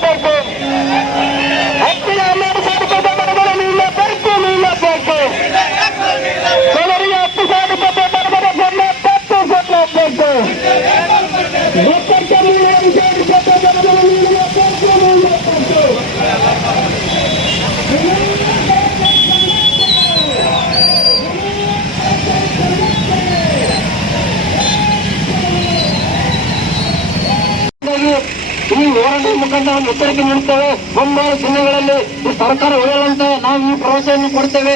போர் ಈ ಮುಖಂಡ ಎಚ್ಚರಿಕೆ ನೀಡುತ್ತೇವೆ. ಮುಂಬರುವ ದಿನಗಳಲ್ಲಿ ಈ ಸರ್ಕಾರ ಉಳಿಯಲಂತೆ ನಾವು ಈ ಭರವಸೆಯನ್ನು ಕೊಡ್ತೇವೆ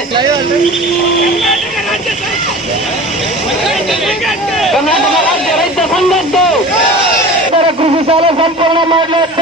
ಕರ್ನಾಟಕ ರಾಜ್ಯ ರೈತ ಸಂಘದ್ದು. ಕೃಷಿ ಸಾಲ ಸಂಪೂರ್ಣ ಮಾಡಲೇಬೇಕು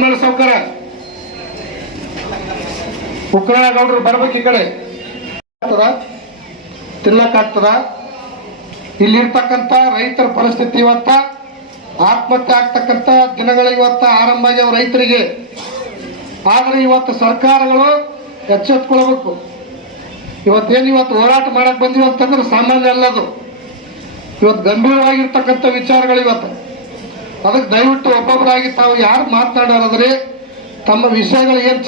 ಬೊಮ್ಮಳ ಸೌಕರ ಉಗ್ರಣ ಗೌಡರು ಬರ್ಬೇಕು ಈ ಕಡೆ. ತಿನ್ನಕ್ಕಾಗ್ತದ ಇಲ್ಲಿರ್ತಕ್ಕಂಥ ರೈತರ ಪರಿಸ್ಥಿತಿ ಇವತ್ತ, ಆತ್ಮಹತ್ಯೆ ಆಗ್ತಕ್ಕಂಥ ದಿನಗಳು ಇವತ್ತ ಆರಂಭ ಆಗ್ಯಾವ ರೈತರಿಗೆ. ಆದ್ರೆ ಇವತ್ತು ಸರ್ಕಾರಗಳು ಎಚ್ಚೆತ್ಕೊಳ್ಬೇಕು. ಇವತ್ತೇನು ಇವತ್ತು ಹೋರಾಟ ಮಾಡಕ್ ಬಂದಿವಿ ಅಂತಂದ್ರೆ ಸಾಮಾನ್ಯ ಅಲ್ಲದು ಇವತ್ತು ಗಂಭೀರವಾಗಿರ್ತಕ್ಕಂಥ ವಿಚಾರಗಳು ಇವತ್ತು. ಅದಕ್ಕೆ ದಯವಿಟ್ಟು ಒಬ್ಬೊಬ್ಬರಾಗಿ ತಾವು ಯಾರು ಮಾತನಾಡೋರಾದ್ರೆ ತಮ್ಮ ವಿಷಯಗಳು ಏನು